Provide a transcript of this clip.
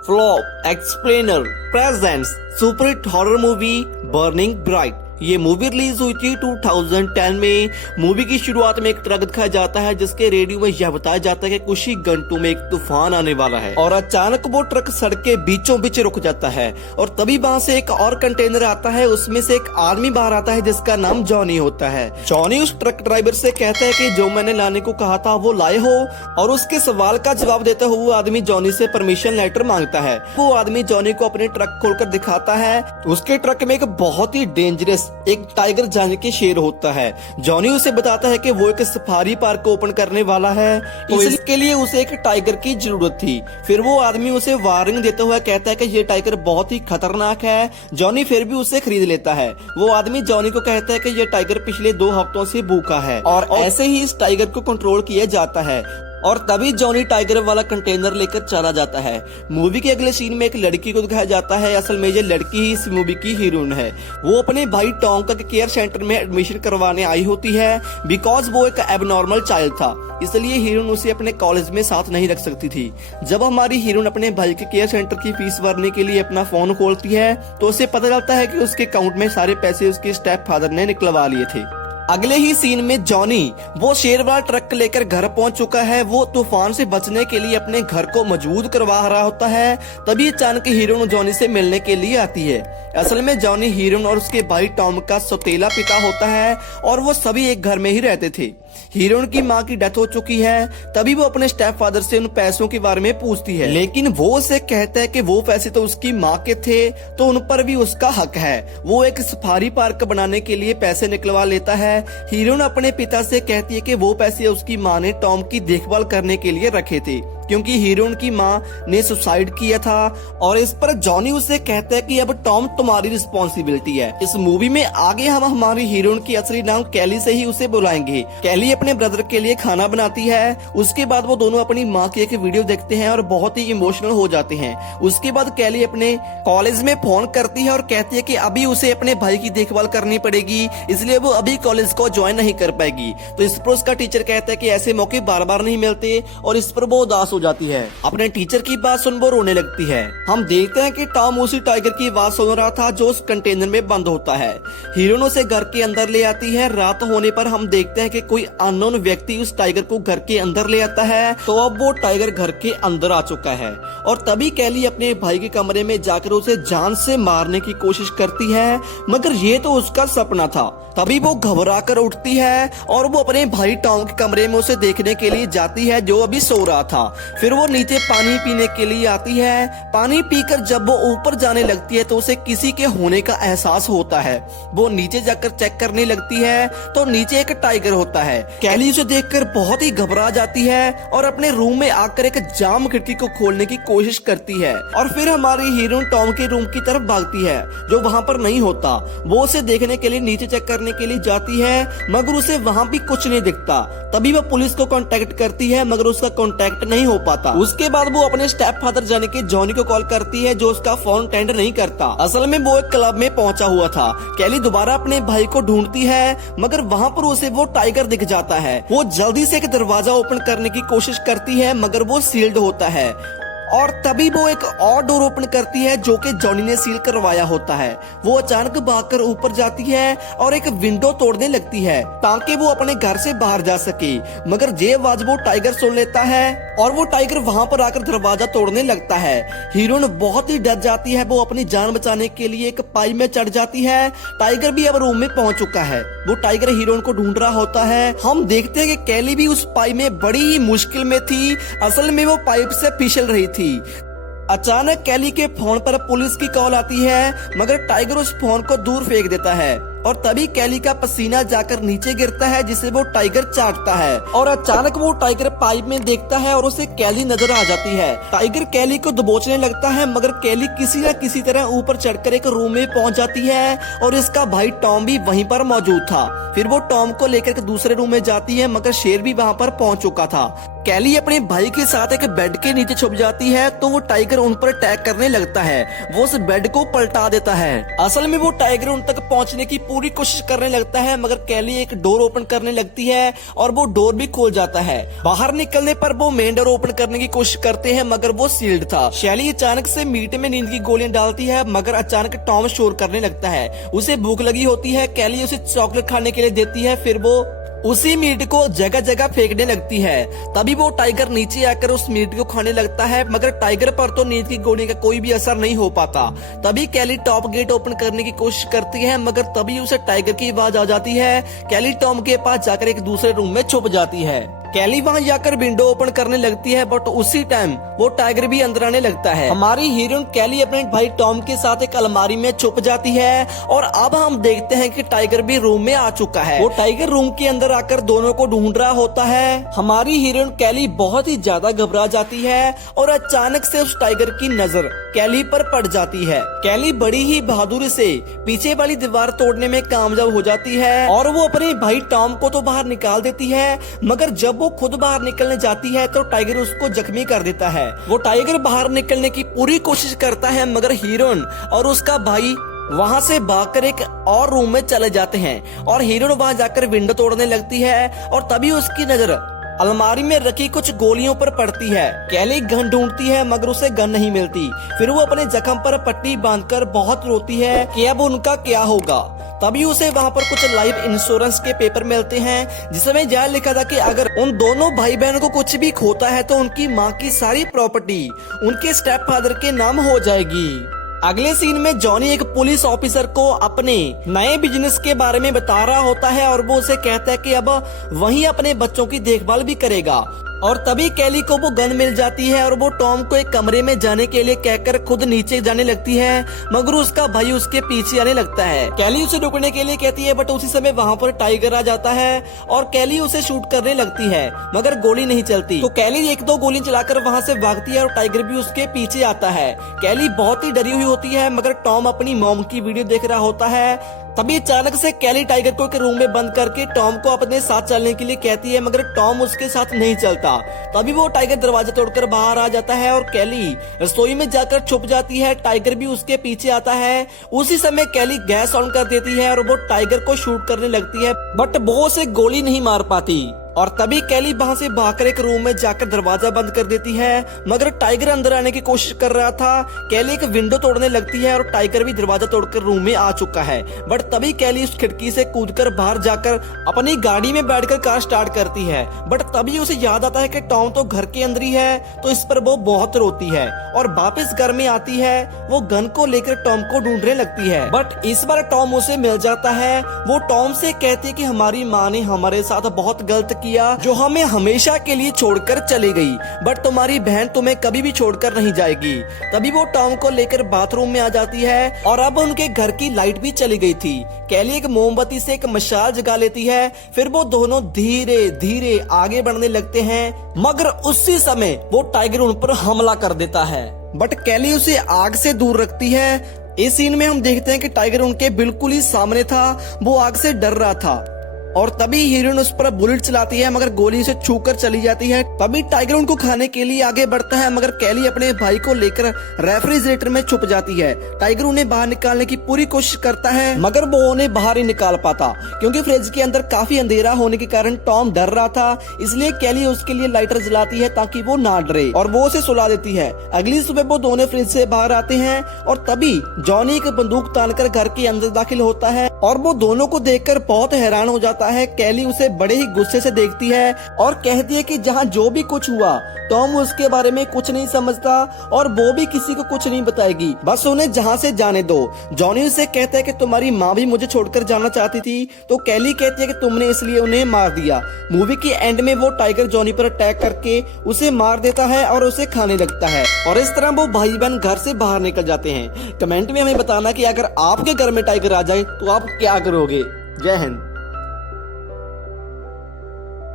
Flop explainer presents super hit horror movie burning bright. ये movie release हुई थी 2010 में। मूवी की शुरुआत में एक ट्रक दिखाया जाता है जिसके रेडियो में यह बताया जाता है कि कुछ ही घंटों में एक तूफान आने वाला है और अचानक वो ट्रक सड़क के बीचों बीच रुक जाता है और तभी वहां से एक और कंटेनर आता है। उसमें से एक आदमी बाहर आता है जिसका नाम जॉनी होता है। जॉनी उस ट्रक ड्राइवर से कहता है कि जो मैंने लाने को कहा था वो लाए हो, और उसके सवाल का जवाब देते हुए वो आदमी जॉनी से परमिशन लेटर मांगता है। वो आदमी जॉनी को अपने ट्रक खोलकर दिखाता है। उसके ट्रक में एक बहुत ही डेंजरस एक टाइगर जाने के शेर होता है। जॉनी उसे बताता है कि वो एक सफारी पार्क ओपन करने वाला है, तो इसके लिए उसे एक टाइगर की जरूरत थी। फिर वो आदमी उसे वार्निंग देते हुए कहता है कि ये टाइगर बहुत ही खतरनाक है। जॉनी फिर भी उसे खरीद लेता है। वो आदमी जॉनी को कहता है कि ये टाइगर पिछले 2 हफ्तों से भूखा है और ऐसे ही इस टाइगर को कंट्रोल किया जाता है। और तभी जॉनी टाइगर वाला कंटेनर लेकर चला जाता है। मूवी के अगले सीन में एक लड़की को दिखाया जाता है। असल में ये लड़की ही इस मूवी की हीरोइन है। वो अपने भाई टॉम का केयर सेंटर में एडमिशन करवाने आई होती है। बिकॉज वो एक एबनॉर्मल चाइल्ड था, इसलिए हीरोइन उसे अपने कॉलेज में साथ नहीं रख सकती थी। जब हमारी हीरोइन अपने भाई के केयर सेंटर की फीस भरने के लिए अपना फोन खोलती है तो उसे पता चलता है कि उसके अकाउंट में सारे पैसे उसके स्टेप फादर ने निकलवा लिए थे। अगले ही सीन में जॉनी वो शेर वाला ट्रक लेकर घर पहुंच चुका है। वो तूफान से बचने के लिए अपने घर को मजबूत करवा रहा होता है। तभी अचानक हीरोइन जॉनी से मिलने के लिए आती है। असल में जॉनी हीरोइन और उसके भाई टॉम का सौतेला पिता होता है और वो सभी एक घर में ही रहते थे। हीरोइन की माँ की डेथ हो चुकी है। तभी वो अपने स्टेप फादर से उन पैसों के बारे में पूछती है, लेकिन वो उसे कहता है कि वो पैसे तो उसकी माँ के थे, तो उन पर भी उसका हक है। वो एक सफारी पार्क बनाने के लिए पैसे निकलवा लेता है। हीरोइन अपने पिता से कहती है कि वो पैसे उसकी माँ ने टॉम की देखभाल करने के लिए रखे थे, क्योंकि हीरोइन की माँ ने सुसाइड किया था। और इस पर जॉनी उसे कहता है कि अब टॉम तुम्हारी रिस्पॉन्सिबिलिटी है। इस मूवी में आगे हम हमारी हीरोइन की असली नाम कैली से ही उसे बुलाएंगे। कैली अपने ब्रदर के लिए खाना बनाती है। उसके बाद वो दोनों अपनी माँ की एक वीडियो देखते हैं और बहुत ही इमोशनल हो जाते हैं। उसके बाद कैली अपने कॉलेज में फोन करती है और कहती है कि अभी उसे अपने भाई की देखभाल करनी पड़ेगी, इसलिए वो अभी कॉलेज को ज्वाइन नहीं कर पाएगी। तो इस पर उसका टीचर कहता है कि ऐसे मौके बार बार नहीं मिलते और इस पर वो उदास जाती है। अपने टीचर की बात सुन वो रोने लगती है। हम देखते हैं कि टॉम उसी टाइगर की आवाज सुन रहा था जो उस कंटेनर में बंद होता है। हीरोइन उसे घर के अंदर ले आती है। रात होने पर हम देखते हैं कि कोई अननोन व्यक्ति उस टाइगर को घर के अंदर ले आता है। तो अब वो टाइगर घर के अंदर आ चुका है और तभी कैली अपने भाई के कमरे में जाकर उसे जान से मारने की कोशिश करती है, मगर ये तो उसका सपना था। तभी वो घबरा कर उठती है और वो अपने भाई टॉम के कमरे में उसे देखने के लिए जाती है जो अभी सो रहा था। फिर वो नीचे पानी पीने के लिए आती है। पानी पीकर जब वो ऊपर जाने लगती है तो उसे किसी के होने का एहसास होता है। वो नीचे जाकर चेक करने लगती है तो नीचे एक टाइगर होता है। कैली उसे देखकर बहुत ही घबरा जाती है और अपने रूम में आकर एक जाम खिड़की को खोलने की कोशिश करती है। और फिर हमारी हीरोइन टॉम के रूम की तरफ भागती है जो वहाँ पर नहीं होता। वो उसे देखने के लिए नीचे चेक करने के लिए जाती है, मगर उसे वहाँ भी कुछ नहीं दिखता। तभी वो पुलिस को कांटेक्ट करती है, मगर उसका कांटेक्ट नहीं हो पाता। उसके बाद वो अपने स्टेप फादर जाने के जॉनी को कॉल करती है जो उसका फोन अटेंड नहीं करता। असल में वो एक क्लब में पहुंचा हुआ था। कैली दोबारा अपने भाई को ढूंढती है, मगर वहाँ पर उसे वो टाइगर दिख जाता है। वो जल्दी से एक दरवाजा ओपन करने की कोशिश करती है, मगर वो सील्ड होता है। और तभी वो एक और डोर ओपन करती है जो कि जॉनी ने सील करवाया होता है। वो अचानक भागकर ऊपर जाती है और एक विंडो तोड़ने लगती है ताकि वो अपने घर से बाहर जा सके, मगर ये आवाज वो टाइगर सुन लेता है और वो टाइगर वहां पर आकर दरवाजा तोड़ने लगता है। हीरोइन बहुत ही डर जाती है। वो अपनी जान बचाने के लिए एक पाई में चढ़ जाती है। टाइगर भी अब रूम में पहुंच चुका है। वो टाइगर हीरोइन को ढूंढ रहा होता है। हम देखते हैं कि कैली भी उस पाई में बड़ी ही मुश्किल में थी। असल में वो पाइप से फिसल रही थी। अचानक कैली के फोन पर पुलिस की कॉल आती है, मगर टाइगर उस फोन को दूर फेंक देता है और तभी कैली का पसीना जाकर नीचे गिरता है जिसे वो टाइगर चाटता है। और अचानक वो टाइगर पाइप में देखता है और उसे कैली नजर आ जाती है। टाइगर कैली को दबोचने लगता है, मगर कैली किसी न किसी तरह ऊपर चढ़कर एक रूम में पहुंच जाती है और इसका भाई टॉम भी वहीं पर मौजूद था। फिर वो टॉम को लेकर दूसरे रूम में जाती है, मगर शेर भी वहाँ पर पहुँच चुका था। कैली अपने भाई के साथ एक बेड के नीचे छुप जाती है तो वो टाइगर उन पर अटैक करने लगता है। वो उस बेड को पलटा देता है। असल में वो टाइगर उन तक पहुंचने की पूरी कोशिश करने लगता है, मगर कैली एक डोर ओपन करने लगती है और वो डोर भी खोल जाता है। बाहर निकलने पर वो मेन डोर ओपन करने की कोशिश करते हैं, मगर वो सील्ड था। शैली अचानक से मीट में नींद की गोलियां डालती है, मगर अचानक टॉम शोर करने लगता है। उसे भूख लगी होती है। कैली उसे चॉकलेट खाने के लिए देती है, फिर वो उसी मीट को जगह जगह फेंकने लगती है। तभी वो टाइगर नीचे आकर उस मीट को खाने लगता है, मगर टाइगर पर तो नींद की गोली का कोई भी असर नहीं हो पाता। तभी कैली टॉप गेट ओपन करने की कोशिश करती है, मगर तभी उसे टाइगर की आवाज आ जाती है। कैली टॉम के पास जाकर एक दूसरे रूम में छुप जाती है। कैली वहां जाकर विंडो ओपन करने लगती है, बट उसी टाइम वो टाइगर भी अंदर आने लगता है। हमारी हीरोइन कैली अपने भाई टॉम के साथ एक अलमारी में छुप जाती है और अब हम देखते हैं कि टाइगर भी रूम में आ चुका है। वो टाइगर रूम के अंदर आकर दोनों को ढूंढ रहा होता है। हमारी हीरोइन कैली बहुत ही ज्यादा घबरा जाती है और अचानक से उस टाइगर की नजर कैली पर पड़ जाती है। कैली बड़ी ही बहादुरी से पीछे वाली दीवार तोड़ने में कामयाब हो जाती है और वो अपने भाई टॉम को तो बाहर निकाल देती है, मगर जब वो खुद बाहर निकलने जाती है तो टाइगर उसको जख्मी कर देता है। वो टाइगर बाहर निकलने की पूरी कोशिश करता है, मगर हीरोइन और उसका भाई वहां से भागकर एक और रूम में चले जाते हैं और हीरोइन वहां जाकर विंडो तोड़ने लगती है और तभी उसकी नजर अलमारी में रखी कुछ गोलियों पर पड़ती है। कैली गन ढूंढती है, मगर उसे गन नहीं मिलती। फिर वो अपने जख्म पर पट्टी बांधकर बहुत रोती है कि अब उनका क्या होगा। तभी उसे वहाँ पर कुछ लाइफ इंश्योरेंस के पेपर मिलते हैं, जिसमें यह लिखा था कि अगर उन दोनों भाई बहनों को कुछ भी खोता है तो उनकी माँ की सारी प्रॉपर्टी उनके स्टेप फादर के नाम हो जाएगी। अगले सीन में जॉनी एक पुलिस ऑफिसर को अपने नए बिजनेस के बारे में बता रहा होता है और वो उसे कहता है कि अब वही अपने बच्चों की देखभाल भी करेगा। और तभी कैली को वो गन मिल जाती है और वो टॉम को एक कमरे में जाने के लिए कहकर खुद नीचे जाने लगती है, मगर उसका भाई उसके पीछे आने लगता है। कैली उसे रुकने के लिए कहती है, बट उसी समय वहाँ पर टाइगर आ जाता है और कैली उसे शूट करने लगती है, मगर गोली नहीं चलती। तो कैली एक दो गोली चलाकर वहाँ से भागती है और टाइगर भी उसके पीछे आता है। कैली बहुत ही डरी हुई होती है, मगर टॉम अपनी मॉम की वीडियो देख रहा होता है। तभी अचानक से कैली टाइगर को एक रूम में बंद करके टॉम को अपने साथ चलने के लिए कहती है, मगर टॉम उसके साथ नहीं चलता। तभी वो टाइगर दरवाजा तोड़कर बाहर आ जाता है और कैली रसोई में जाकर छुप जाती है। टाइगर भी उसके पीछे आता है। उसी समय कैली गैस ऑन कर देती है और वो टाइगर को शूट करने लगती है, बट वो उसे गोली नहीं मार पाती। और तभी कैली वहां से भागकर एक रूम में जाकर दरवाजा बंद कर देती है, मगर टाइगर अंदर आने की कोशिश कर रहा था। कैली एक विंडो तोड़ने लगती है और टाइगर भी दरवाजा तोड़कर रूम में आ चुका है। बट तभी कैली उस खिड़की से कूदकर बाहर जाकर अपनी गाड़ी में बैठकर कार स्टार्ट करती है। बट तभी उसे याद आता है कि टॉम तो घर के अंदर ही है, तो इस पर वो बहुत रोती है और वापस घर में आती है। वो गन को लेकर टॉम को ढूंढने लगती है, बट इस बार टॉम उसे मिल जाता है। वो टॉम से कहती है कि हमारी माँ ने हमारे साथ बहुत गलत किया, जो हमें हमेशा के लिए छोड़कर चली गई, बट तुम्हारी बहन तुम्हें कभी भी छोड़कर नहीं जाएगी। तभी वो टॉम को लेकर बाथरूम में आ जाती है और अब उनके घर की लाइट भी चली गई थी। कैली एक मोमबत्ती से एक मशाल जगा लेती है। फिर वो दोनों धीरे धीरे आगे बढ़ने लगते हैं, मगर उसी समय वो टाइगर उन पर हमला कर देता है, बट कैली उसे आग से दूर रखती है। इस सीन में हम देखते हैं कि टाइगर उनके बिल्कुल ही सामने था। वो आग से डर रहा था और तभी हीरोइन उस पर बुलेट चलाती है, मगर गोली से छूकर चली जाती है। तभी टाइगर उनको खाने के लिए आगे बढ़ता है, मगर कैली अपने भाई को लेकर रेफ्रिजरेटर में छुप जाती है। टाइगर उन्हें बाहर निकालने की पूरी कोशिश करता है, मगर वो उन्हें बाहर ही निकाल पाता, क्योंकि फ्रिज के अंदर काफी अंधेरा होने के कारण टॉम डर रहा था। इसलिए कैली उसके लिए लाइटर जलाती है ताकि वो ना डरे और वो उसे सुला देती है। अगली सुबह वो दोनों फ्रिज से बाहर आते हैं और तभी जॉनी एक बंदूक तानकर घर के अंदर दाखिल होता है और वो दोनों को देखकर बहुत हैरान हो जाता है। कैली उसे बड़े ही गुस्से से देखती है और कहती है कि जहाँ जो भी कुछ हुआ टॉम उसके बारे में कुछ नहीं समझता और वो भी किसी को कुछ नहीं बताएगी, बस उन्हें जहाँ से जाने दो। जॉनी उसे कहता है कि तुम्हारी माँ भी मुझे छोड़कर जाना चाहती थी, तो कैली कहती है कि तुमने इसलिए उन्हें मार दिया। मूवी के एंड में वो टाइगर जॉनी पर अटैक करके उसे मार देता है और उसे खाने लगता है और इस तरह वो भाई बहन घर से बाहर निकल जाते हैं। कमेंट में हमें बताना कि अगर आपके घर में टाइगर आ जाए तो आप क्या करोगे। जय हिंद।